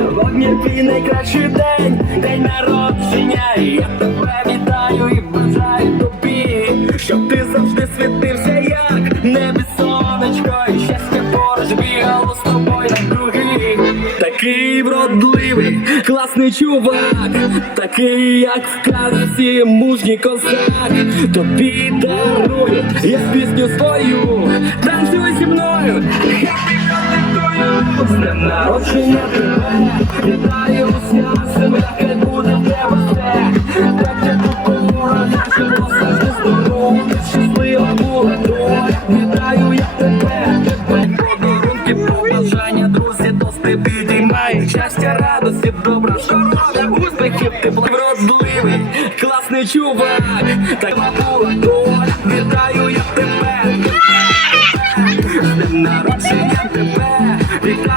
Сьогодні твій найкращий день, день народження. І Я тебе вітаю і бажаю тобі, щоб ти завжди світився, як небі сонечко, і щастя поруч бігало з тобою навкруги. Такий вродливий, класний чувак, такий, як в казці, мужній козак. Тобі дарую, я пісню свою, З народження тебе Вітаю тебе все Так як у кора, наше все здорово Щаслива була доля Вітаю я тебе, тебе Подарунки, побажання, друзі, тости підіймай. Щастя, радості, добра, здоров'я, успіхів, ти вродливий Класний чувак, так була доля Вітаю я тебе. З днем народження тебе, вітаю